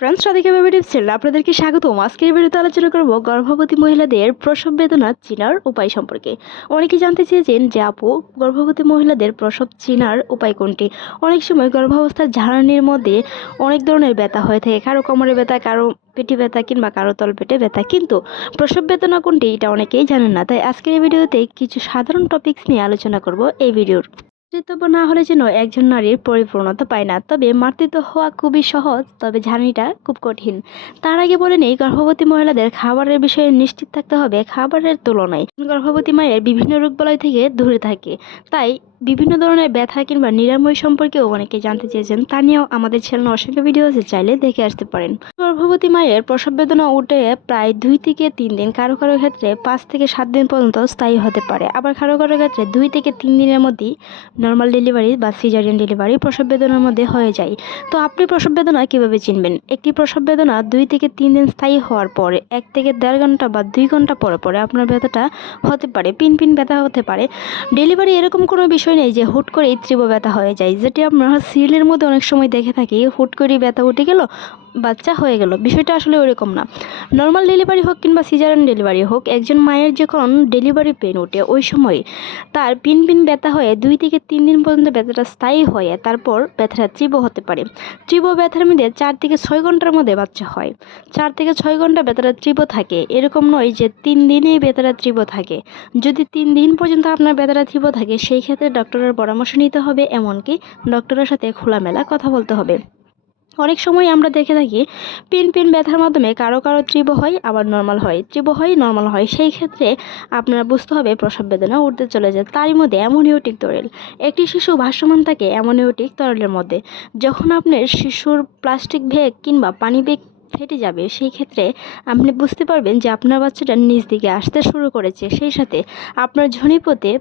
Friends Radhika baby tips চ্যানেলে আপনাদেরকে স্বাগতম। আজকের ভিডিওতে আলোচনা করব গর্ভবতী মহিলাদের প্রসব বেদনা চিনার উপায় সম্পর্কে। অনেকে জানতে চেয়েছেন যে আপু, গর্ভবতী মহিলাদের প্রসব চিনার উপায় কোনটি? অনেক সময় গর্ভাবস্থার ঝাড়ানির মধ্যে অনেক ধরনের ব্যথা হয়ে থাকে। কারও কোমরে ব্যথা, কারও পেটে ব্যথা কিংবা কারও তল পেটে ব্যথা। কিন্তু প্রসব বেদনা কোনটি এটা অনেকেই জানেন না। তাই আজকের এই ভিডিওতে কিছু সাধারণ টপিকস নিয়ে আলোচনা করব এই ভিডিওর। মাতৃত্ব না হলে যেন একজন নারীর পরিপূর্ণতা পায় না। তবে মাতৃত্ব হওয়া খুবই সহজ, তবে ঝানিটা খুব কঠিন। তার আগে বলে নেই, গর্ভবতী মহিলাদের খাবারের বিষয়ে নিশ্চিত থাকতে হবে। খাবারের তুলনায় গর্ভবতী মায়ের বিভিন্ন রোগ বলয় থেকে দূরে থাকে। তাই বিভিন্ন ধরনের ব্যথা কিংবা নিরাময় সম্পর্কেও অনেকে জানতে চেয়েছেন। তা নিয়েও আমাদের চ্যানেল অসংখ্য ভিডিও আছে, চাইলে দেখে আসতে পারেন। গর্ভবতী মায়ের প্রসব বেদনা উঠে প্রায় দুই থেকে তিন দিন, কারও কারও ক্ষেত্রে পাঁচ থেকে সাত দিন পর্যন্ত স্থায়ী হতে পারে। আবার কারও কারও ক্ষেত্রে দুই থেকে তিন দিনের মধ্যেই নর্মাল ডেলিভারি বা সিজারিয়ান ডেলিভারি প্রসব বেদনার মধ্যে হয়ে যায়। তো আপনি প্রসব বেদনা কীভাবে চিনবেন? একটি প্রসব বেদনা দুই থেকে তিন দিন স্থায়ী হওয়ার পরে, এক থেকে দেড় ঘণ্টা বা দুই ঘণ্টা পরে পরে আপনার ব্যথাটা হতে পারে, পিন পিন ব্যথা হতে পারে। ডেলিভারি এরকম কোনো বিষয় নেই যে হুট করে তীব্র ব্যথা হয়ে যায়। যেটি আমরা সিরিয়ালের মধ্যে অনেক সময় দেখে থাকি, হুট করে ব্যথা উঠে গেল, বাচ্চা হয়ে গেল। বিষয়টা আসলে ওরকম না। নর্মাল ডেলিভারি হোক কিংবা সিজারান ডেলিভারি হোক, একজন মায়ের যখন ডেলিভারি পেন ওঠে, ওই সময় তার পিন পিন ব্যথা হয়ে দুই থেকে তিন দিন পর্যন্ত ব্যথাটা স্থায়ী হয়ে তারপর ব্যথাটা তীব্র হতে পারে। তীব্র ব্যথার মধ্যে চার থেকে ছয় ঘণ্টার মধ্যে বাচ্চা হয়। চার থেকে ছয় ঘণ্টা ব্যথাটা তীব্র থাকে। এরকম নয় যে তিন দিনেই ব্যথাটা তীব্র থাকে। যদি তিন দিন পর্যন্ত আপনার ব্যথাটা তীব্র থাকে, সেই ক্ষেত্রে ডক্টরের পরামর্শ নিতে হবে, এমনকি ডক্টরের সাথে খোলামেলা কথা বলতে হবে। অনেক সময় আমরা দেখে থাকি, পিন পিন ব্যথার মাধ্যমে কারও কারও তীব্র হয়, আবার নর্মাল হয়। তীব্র হয় নর্মাল হয়। সেই ক্ষেত্রে আপনারা বুঝতে হবে প্রসব বেদনা উঠতে চলে যায় তারই মধ্যে অ্যামোনিওটিক তরল। একটি শিশু ভাসমান থাকে অ্যামোনিওটিক তরলের মধ্যে। যখন আপনার শিশুর প্লাস্টিক ব্যাগ কিংবা পানি ব্যাগ ফেটে যাবে, সেই ক্ষেত্রে আপনি বুঝতে পারবেন যে আপনার বাচ্চাটা নিজ দিকে আসতে শুরু করেছে। সেই সাথে আপনার ঝনিপথে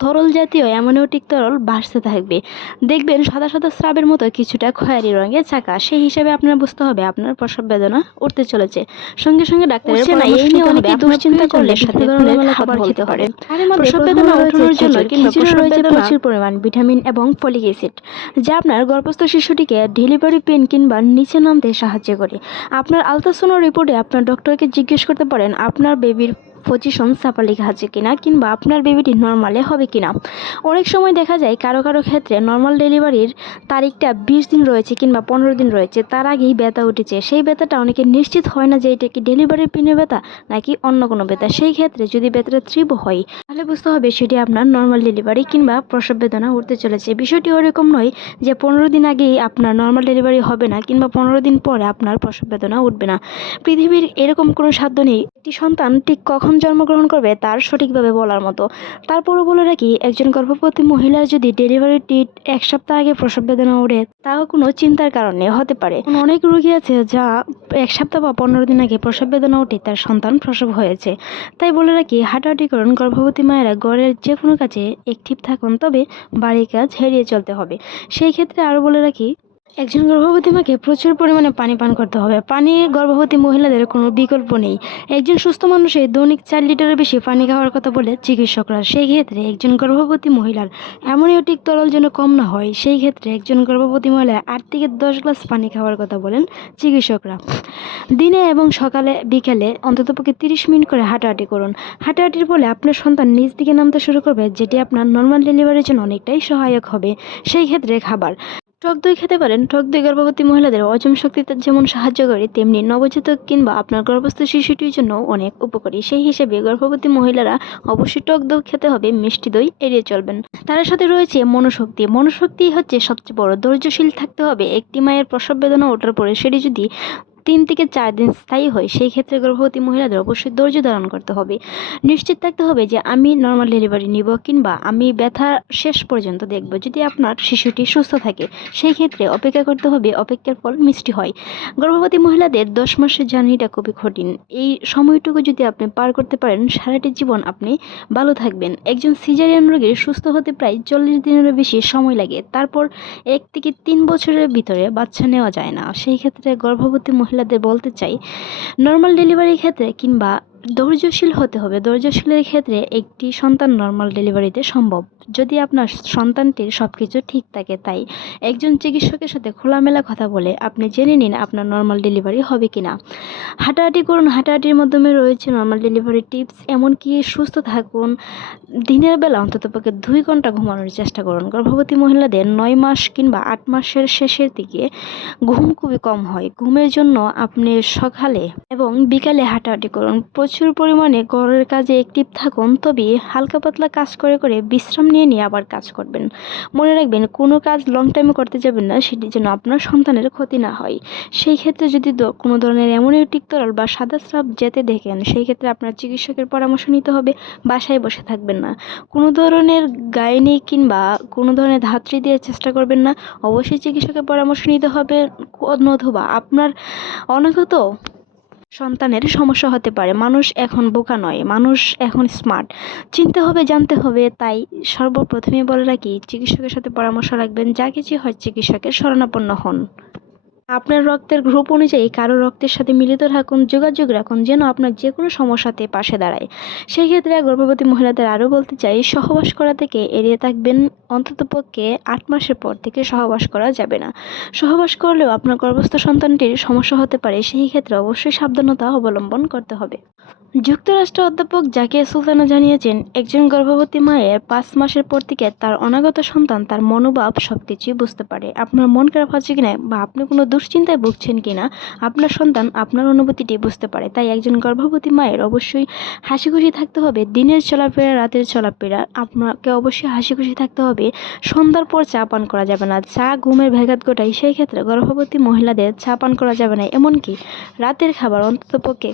তরল জাতীয় অ্যামোনিওটিক তরল ভাসতে থাকবে। দেখবেন সাদা সাদা স্রাবের মতো কিছুটা খয়েরি রঙের চাকা সেই হিসাবে আপনার বুঝতে হবে আপনার প্রসব বেদনা উঠতে চলেছে। সঙ্গে সঙ্গে ডাক্তারের এই নিয়ে হবে। দুশ্চিন্তা করলে সাথে ধরনের খাবার খেতে মধ্যে প্রসব বেদনা উঠানোর জন্য প্রসব রয়েছে প্রচুর প্রচুর পরিমাণ ভিটামিন এবং ফলিক অ্যাসিড যা আপনার গর্ভস্থ শিশুটিকে ডেলিভারি পেন কিংবা নিচে নামতে সাহায্য করে। আপনার আলট্রাসাউন্ড রিপোর্টে আপনার ডক্টরকে জিজ্ঞেস করতে পারেন আপনার বেবির পজিশন চাপা লেখা আছে কিনা কিংবা আপনার বেবিটি নর্মালে হবে কিনা? অনেক সময় দেখা যায় কারও কারও ক্ষেত্রে নর্মাল ডেলিভারির তারিখটা বিশ দিন রয়েছে কিংবা পনেরো দিন রয়েছে, তার আগেই ব্যথা উঠেছে। সেই ব্যথাটা অনেকে নিশ্চিত হয় না যে এটা কি ডেলিভারির পিনের ব্যথা নাকি অন্য কোনো ব্যথা। সেই ক্ষেত্রে যদি ব্যথাটা তীব্র হয়, তাহলে বুঝতে হবে সেটি আপনার নর্মাল ডেলিভারি কিংবা প্রসব বেদনা উঠতে চলেছে। বিষয়টি ওরকম নয় যে পনেরো দিন আগেই আপনার নর্মাল ডেলিভারি হবে না কিংবা পনেরো দিন পরে আপনার প্রসব বেদনা উঠবে না। পৃথিবীর এরকম কোনো সাধ্য নেই। একটি সন্তান ঠিক কখন জন্মগ্রহণ করবে তার সঠিকভাবে বলার মতো। তারপরও বলে রাখি, একজন গর্ভবতী মহিলার যদি ডেলিভারি ডেট এক সপ্তাহ আগে প্রসব বেদনা ওঠে তাও কোনো চিন্তার কারণে হতে পারে। অনেক রোগী আছে যা এক সপ্তাহ বা পনেরো দিন আগে প্রসব বেদনা ওঠে, তার সন্তান প্রসব হয়েছে। তাই বলে রাখি হাঁটাহাঁটি করুন গর্ভবতী মায়েরা গড়ের যে কোনো কাজে অ্যাক্টিভ থাকুন, তবে বাড়ির কাজ এড়িয়ে চলতে হবে। সেই ক্ষেত্রে আরও বলে রাখি একজন গর্ভবতী মাকে প্রচুর পরিমাণে পানি পান করতে হবে। পানি গর্ভবতী মহিলাদের কোনো বিকল্প নেই। একজন সুস্থ মানুষের দৈনিক চার লিটারের বেশি পানি খাওয়ার কথা বলে চিকিৎসকরা, সেই ক্ষেত্রে একজন গর্ভবতী মহিলার অ্যামোনিওটিক তরল যেন কম না হয়, সেই ক্ষেত্রে একজন গর্ভবতী মহিলার আট থেকে দশ গ্লাস পানি খাওয়ার কথা বলেন চিকিৎসকরা। দিনে এবং সকালে, বিকেলে অন্ততপক্ষে তিরিশ মিনিট করে হাঁটাহাঁটি করুন। হাঁটাহাঁটির ফলে আপনার সন্তান নিজ দিকে নামতে শুরু করবে, যেটি আপনার নর্মাল ডেলিভারির জন্য অনেকটাই সহায়ক হবে। সেই ক্ষেত্রে খাবার টক দই খেতে পারেন। টক দই গর্ভবতী মহিলাদের অজম শক্তিতে যেমন সাহায্য করে, তেমনি নবজাতক কিংবা আপনার গর্ভস্থ শিশুটির জন্য অনেক উপকারী। সেই হিসেবে গর্ভবতী মহিলারা অবশ্যই টক দই খেতে হবে, মিষ্টি দই এড়িয়ে চলবেন। তার সাথে রয়েছে মনোশক্তি। মনোশক্তি হচ্ছে সবচেয়ে বড় ধৈর্যশীল থাকতে হবে। একটি মায়ের প্রসব বেদনা ওঠার পরে সেটি যদি তিন থেকে চার দিন স্থায়ী হয়, সেই ক্ষেত্রে গর্ভবতী মহিলাদের অবশ্যই ধৈর্য ধারণ করতে হবে। নিশ্চিত থাকতে হবে যে আমি নর্মাল ডেলিভারি নিব কিংবা আমি ব্যথা শেষ পর্যন্ত দেখব। যদি আপনার শিশুটি সুস্থ থাকে, সেই ক্ষেত্রে অপেক্ষা করতে হবে, অপেক্ষার ফল মিষ্টি হয়। গর্ভবতী মহিলাদের দশ মাসের জার্নিটা খুবই কঠিন। এই সময়টুকু যদি আপনি পার করতে পারেন, সারাটি জীবন আপনি ভালো থাকবেন। একজন সিজারিয়ান রোগীর সুস্থ হতে প্রায় চল্লিশ দিনেরও বেশি সময় লাগে। তারপর এক থেকে তিন বছরের ভিতরে বাচ্চা নেওয়া যায় না। সেই ক্ষেত্রে গর্ভবতী মহিলাদের বলতে চাই নর্মাল ডেলিভারির ক্ষেত্রে কিংবা ধৈর্যশীল হতে হবে। ধৈর্যশীলের ক্ষেত্রে একটি সন্তান নর্মাল ডেলিভারিতে সম্ভব। যদি আপনার সন্তানটির সব কিছু ঠিক থাকে, তাই একজন চিকিৎসকের সাথে খোলামেলা কথা বলে আপনি জেনে নিন আপনার নর্মাল ডেলিভারি হবে কি না হাঁটাহাঁটি করুন। হাঁটাহাঁটির মাধ্যমে রয়েছে নর্মাল ডেলিভারি টিপস এমনকি সুস্থ থাকুন। দিনের বেলা অন্ততপক্ষে দুই ঘণ্টা ঘুমানোর চেষ্টা করুন। গর্ভবতী মহিলাদের নয় মাস কিংবা আট মাসের শেষের দিকে ঘুম খুবই কম হয়। ঘুমের জন্য আপনি সকালে এবং বিকালে হাঁটাহাঁটি করুন। প্রচুর পরিমাণে ঘরের কাজে অ্যাক্টিভ থাকুন, তবে হালকা পাতলা কাজ করে করে বিশ্রাম নিয়ে নিয়ে আবার কাজ করবেন। মনে রাখবেন, কোনো কাজ লং টাইমে করতে যাবেন না, সেটি যেন আপনার সন্তানের ক্ষতি না হয়। সেই ক্ষেত্রে যদি কোনো ধরনের অ্যামোনিউটিক তরল বা সাদা স্রাব যেতে দেখেন, সেই ক্ষেত্রে আপনার চিকিৎসকের পরামর্শ নিতে হবে, বাসায় বসে থাকবেন না। কোনো ধরনের গাইনি কিংবা কোনো ধরনের ধাত্রী দিয়ে চেষ্টা করবেন না, অবশ্যই চিকিৎসকের পরামর্শ নিতে হবে নতুবা আপনার অনাগত সন্তানের সমস্যা হতে পারে। মানুষ এখন বোকা নয়, মানুষ এখন স্মার্ট চিনতে হবে, জানতে হবে, তাই সর্বপ্রথমে বলে রাখি, চিকিৎসকের সাথে পরামর্শ রাখবেন, যা কিছু হয় চিকিৎসকের শরণাপন্ন হন। আপনার রক্তের গ্রুপ অনুযায়ী কারও রক্তের সাথে মিলিত থাকুন, যোগাযোগ রাখুন, যেন আপনার যে কোনো সমস্যাতে পাশে দাঁড়ায়। সেই ক্ষেত্রে গর্ভবতী মহিলাদের আরও বলতে চাই, সহবাস করা থেকে এড়িয়ে থাকবেন অন্ততপক্ষে আট মাসের পর থেকে সহবাস করা যাবে না। সহবাস করলেও আপনার গর্ভস্থ সন্তানটির সমস্যা হতে পারে সেই ক্ষেত্রে অবশ্যই সাবধানতা অবলম্বন করতে হবে। যুক্তরাষ্ট্র অধ্যাপক জাকিয়া সুলতানা জানিয়েছেন, একজন গর্ভবতী মায়ের পাঁচ মাসের পর থেকে তার অনাগত সন্তান, তার মনোভাব সব কিছুই বুঝতে পারে। আপনার মন খারাপ হচ্ছে কিনা বা আপনি কোনো দুশ্চিন্তায় ভুগছেন কিনা? আপনার সন্তান আপনার অনুভূতিটি বুঝতে পারে। তাই একজন গর্ভবতী মায়ের অবশ্যই হাসি খুশি থাকতে হবে। দিনের চলাফেরা, রাতের চলাফেরা, আপনাকে অবশ্যই হাসি খুশি থাকতে হবে। সন্ধ্যার পর চা পান করা যাবে না। চা ঘুমের ব্যাঘাত ঘটায় সেই ক্ষেত্রে গর্ভবতী মহিলাদের চা পান করা যাবে না। এমনকি রাতের খাবার অন্ততপক্ষে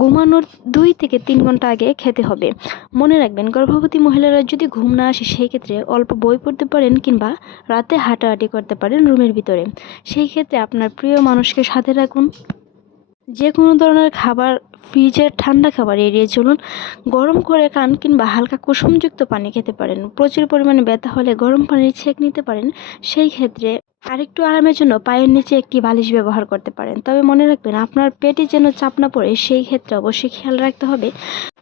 ঘুমানোর দুই থেকে তিন ঘণ্টা আগে খেতে হবে। মনে রাখবেন, গর্ভবতী মহিলারা যদি ঘুম না আসে, সেই ক্ষেত্রে অল্প বই পড়তে পারেন কিংবা রাতে হাঁটাহাঁটি করতে পারেন রুমের ভিতরে। সেই ক্ষেত্রে আপনার প্রিয় মানুষকে সাথে রাখুন। যে কোনো ধরনের খাবার, ফ্রিজের ঠান্ডা খাবার এড়িয়ে চলুন। গরম করে কান কিংবা হালকা কুসুমযুক্ত পানি খেতে পারেন। প্রচুর পরিমাণে ব্যথা হলে গরম পানির ছেঁক নিতে পারেন। সেই ক্ষেত্রে আরেকটু আরামের জন্য পায়ের নিচে একটি বালিশ ব্যবহার করতে পারেন। তবে মনে রাখবেন, আপনার পেটে যেন চাপ না পড়ে, সেই ক্ষেত্রে অবশ্যই খেয়াল রাখতে হবে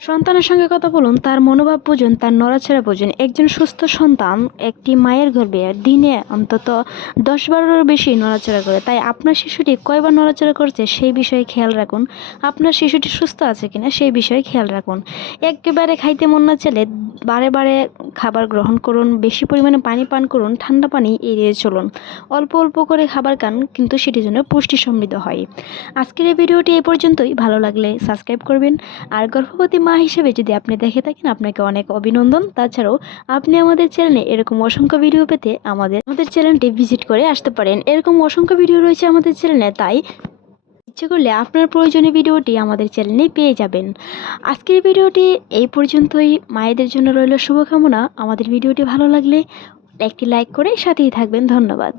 সন্তানের সঙ্গে কথা বলুন, তার মনোভাব বুঝুন, তার নড়াচড়া বুঝুন। একজন সুস্থ সন্তান একটি মায়ের গর্ভে দিনে অন্তত দশ বারোর বেশি নড়াচড়া করে। তাই আপনার শিশুটি কয়বার নড়াচড়া করছে সেই বিষয়ে খেয়াল রাখুন। আপনার শিশুটি সুস্থ আছে কিনা সেই বিষয়ে খেয়াল রাখুন। একেবারে খাইতে মন না চাইলে বারে বারে খাবার গ্রহণ করুন, বেশি পরিমাণে পানি পান করুন, ঠান্ডা পানি এড়িয়ে চলুন। অল্প অল্প করে খাবার খান, কিন্তু সেটি যেন পুষ্টি সমৃদ্ধ হয়। আজকের এই ভিডিওটি এ পর্যন্তই। ভালো লাগলে সাবস্ক্রাইব করবেন। আর গর্ভবতী মা হিসেবে যদি আপনি দেখে থাকেন, আপনাকে অনেক অভিনন্দন। তাছাড়াও আপনি আমাদের চ্যানেলে এরকম অসংখ্য ভিডিও পেতে আমাদের আমাদের চ্যানেলটি ভিজিট করে আসতে পারেন। এরকম অসংখ্য ভিডিও রয়েছে আমাদের চ্যানেলে, তাই ইচ্ছে করলে আপনার প্রয়োজনীয় ভিডিওটি আমাদের চ্যানেলে পেয়ে যাবেন। আজকের ভিডিওটি এই পর্যন্তই। মায়েদের জন্য রইল শুভকামনা। আমাদের ভিডিওটি ভালো লাগলে একটি লাইক করে সাথেই থাকবেন। ধন্যবাদ।